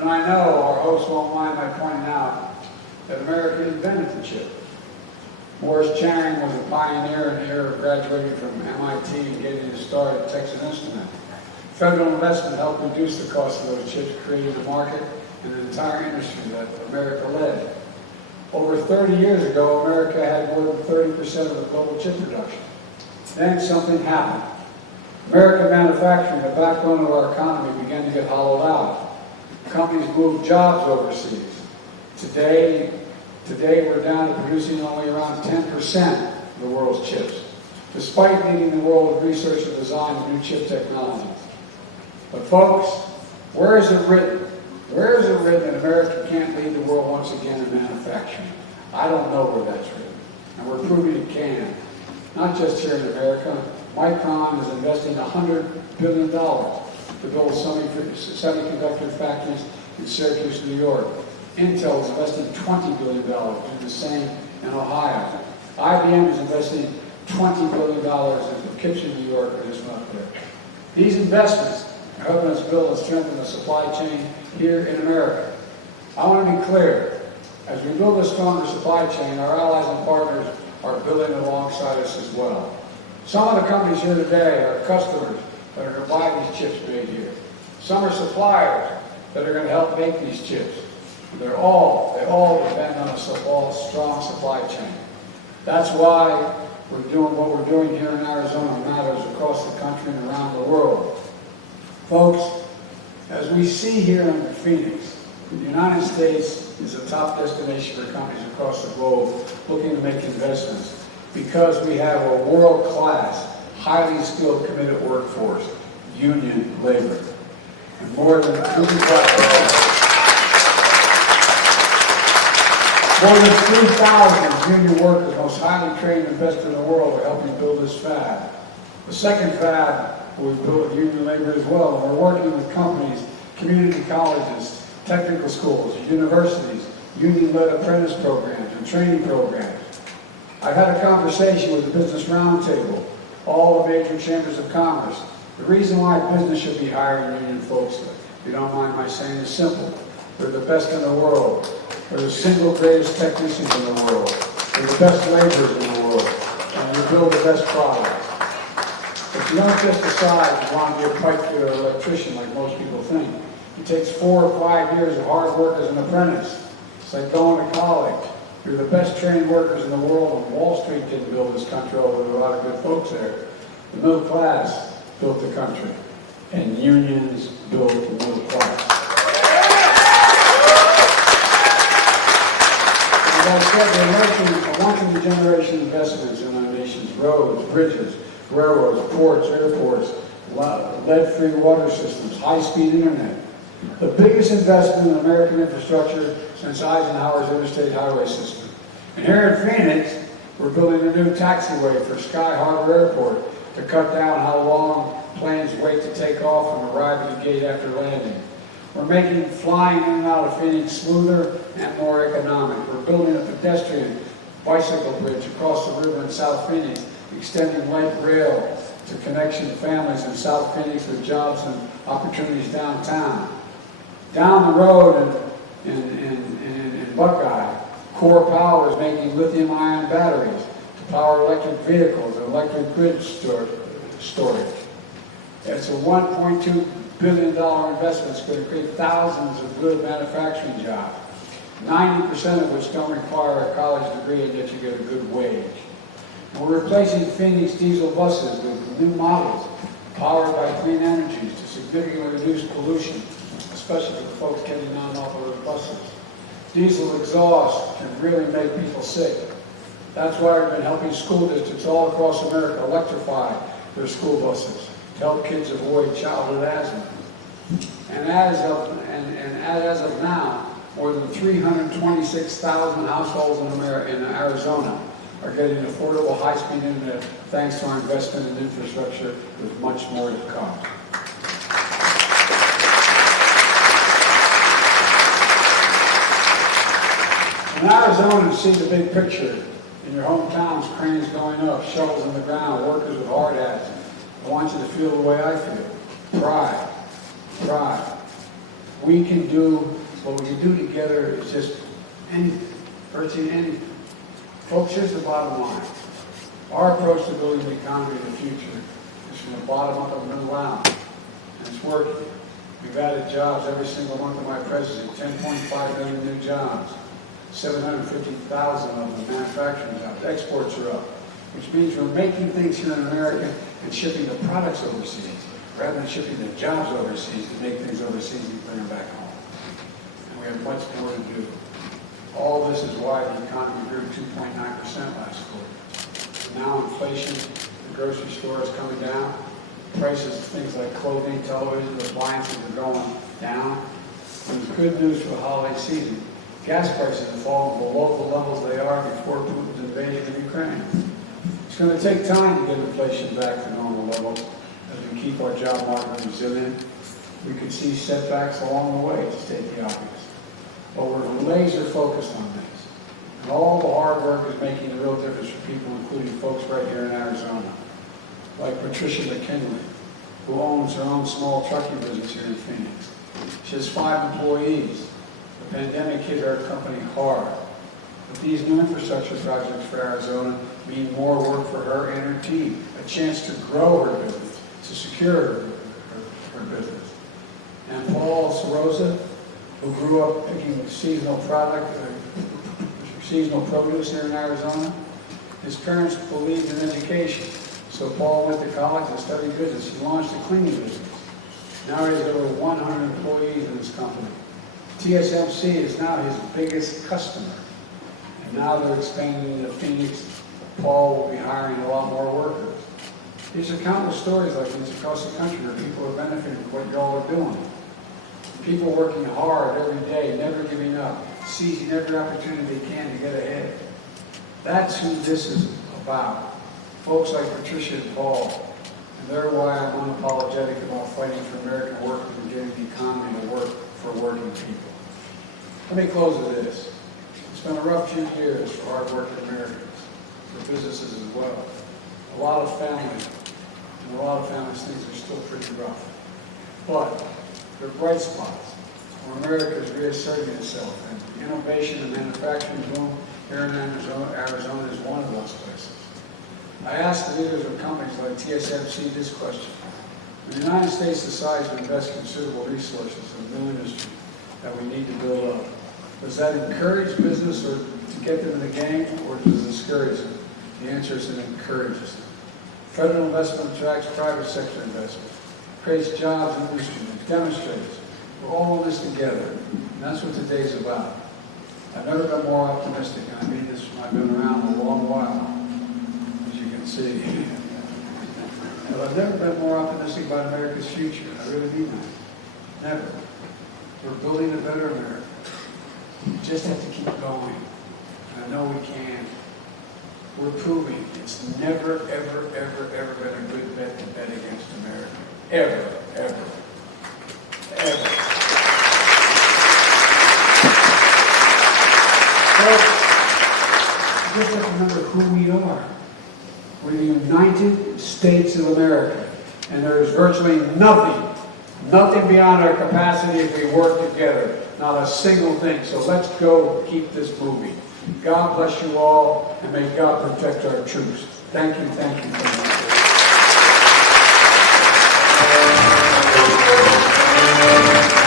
And I know our host won't mind my pointing out that America invented the chip. Morris Charing was a pioneer in the era of graduating from MIT and getting his start at Texas Instruments. Federal investment helped reduce the cost of those chips, creating a market and an entire industry that America led. Over 30 years ago, America had more than 30% of the global chip production. Then something happened. American manufacturing, the backbone of our economy, began to get hollowed out. Companies moved jobs overseas. Today we're down to producing only around 10% of the world's chips, despite leading the world with research and design of new chip technologies. But folks, where is it written? Where is it written that America can't lead the world once again in manufacturing? I don't know where that's written, and we're proving it can. Not just here in America. Micron is investing $100 billion to build semiconductor factories in Syracuse, New York. Intel is investing $20 billion to do the same in Ohio. IBM is investing $20 billion in Poughkeepsie, New York, and it's not there. These investments are helping us build and strengthen the supply chain here in America. I want to be clear. As we build a stronger supply chain, our allies and partners are building alongside us as well. Some of the companies here today are customers that are going to buy these chips made here. Some are suppliers that are going to help make these chips. They all depend on a strong supply chain. That's why we're doing what we're doing here in Arizona matters across the country and around the world. Folks, as we see here in Phoenix, the United States is a top destination for companies across the globe looking to make investments because we have a world-class, highly skilled, committed workforce, union labor. And more than 3,000 union workers, most highly trained and best in the world, are helping build this fab. The second fab we built with union labor as well. And we're working with companies, community colleges, technical schools, universities, union-led apprentice programs and training programs. I've had a conversation with the Business Roundtable, all the major chambers of commerce. The reason why business should be hiring union folks, if you don't mind my saying, is simple. They're the best in the world. They're the single greatest technicians in the world. They're the best laborers in the world. And you build the best products. But you don't just decide you want to be a pipe fitter or electrician like most people think. It takes 4 or 5 years of hard work as an apprentice. It's like going to college. You're the best trained workers in the world, and Wall Street didn't build this country, although there were a lot of good folks there. The middle class built the country, and unions built the middle class. As I said, they're making a once-in-a-generation investments in our nation's roads, bridges, railroads, ports, airports, lead-free water systems, high-speed internet. The biggest investment in American infrastructure since Eisenhower's interstate highway system. And here in Phoenix, we're building a new taxiway for Sky Harbor Airport to cut down how long planes wait to take off and arrive at the gate after landing. We're making flying in and out of Phoenix smoother and more economic. We're building a pedestrian bicycle bridge across the river in South Phoenix, extending light rail to connection families in South Phoenix with jobs and opportunities downtown. Down the road in Buckeye, Core Power is making lithium-ion batteries to power electric vehicles and electric grid storage. It's a $1.2 billion investment. It's going to create thousands of good manufacturing jobs, 90% of which don't require a college degree, and yet you get a good wage. We're replacing Phoenix diesel buses with new models powered by clean energies to significantly reduce pollution, especially for the folks getting on and off of the buses. Diesel exhaust can really make people sick. That's why we've been helping school districts all across America electrify their school buses to help kids avoid childhood asthma. And as of now, more than 326,000 households in Arizona are getting affordable high-speed internet thanks to our investment in infrastructure with much more to come. In Arizona, to see the big picture, in your hometowns, cranes going up, shovels in the ground, workers with hard hats. I want you to feel the way I feel. Pride. Pride. We can do, what we can do together is just anything, virtually anything. Folks, here's the bottom line. Our approach to building the economy in the future is from the bottom up and middle out. And it's working. We've added jobs every single month of my presidency, 10.5 million new jobs, 750,000 of them manufacturing jobs. Exports are up, which means we're making things here in America and shipping the products overseas, rather than shipping the jobs overseas to make things overseas and bring them back home. And we have much more to do. All this is why the economy grew 2.9% last quarter. Now inflation, the grocery store is coming down. Prices of things like clothing, television, appliances are going down. And it's good news for the holiday season. Gas prices have fallen below the levels they are before Putin's invasion of Ukraine. It's going to take time to get inflation back to normal levels as we keep our job market resilient. We can see setbacks along the way, to state the obvious. But we're laser focused on this. And all the hard work is making a real difference for people, including folks right here in Arizona. Like Patricia McKinley, who owns her own small trucking business here in Phoenix. She has 5 employees. The pandemic hit her company hard. But these new infrastructure projects for Arizona mean more work for her and her team, a chance to grow her business, to secure her business. And Paul Sorosa, who grew up picking seasonal produce here in Arizona, his parents believed in education. So Paul went to college and studied business. He launched a cleaning business. Now he has over 100 employees in his company. TSMC is now his biggest customer. And now they're expanding into Phoenix. Paul will be hiring a lot more workers. These are countless stories like these across the country where people are benefiting from what y'all are doing. People working hard every day, never giving up, seizing every opportunity they can to get ahead. That's who this is about. Folks like Patricia and Paul, and they're why I'm unapologetic about fighting for American workers and getting the economy to work for working people. Let me close with this. It's been a rough few years for hard-working Americans, for businesses as well. A lot of families things are still pretty rough. But there are bright spots where America is reasserting itself, and the innovation and manufacturing boom here in Arizona is one of those places. I asked the leaders of companies like TSMC this question. When the United States decides to invest considerable resources in new industry that we need to build up, does that encourage business or to get them in the game, or does it discourage them? The answer is it encourages them. Federal investment attracts private sector investment, creates jobs in industry, and demonstrates we're all in this together. And that's what today's about. I've never been more optimistic, and I mean this, I've been around a long while. See. But I've never been more optimistic about America's future. I really mean that. Never. We're building a better America. We just have to keep going. And I know we can. We're proving it's never, ever, ever, ever been a good bet to bet against America. Ever, ever, ever. So, just have to remember who we are. We're the United States of America, and there is virtually nothing beyond our capacity if we work together. Not a single thing. So let's go keep this moving. God bless you all, and may God protect our troops. Thank you very much.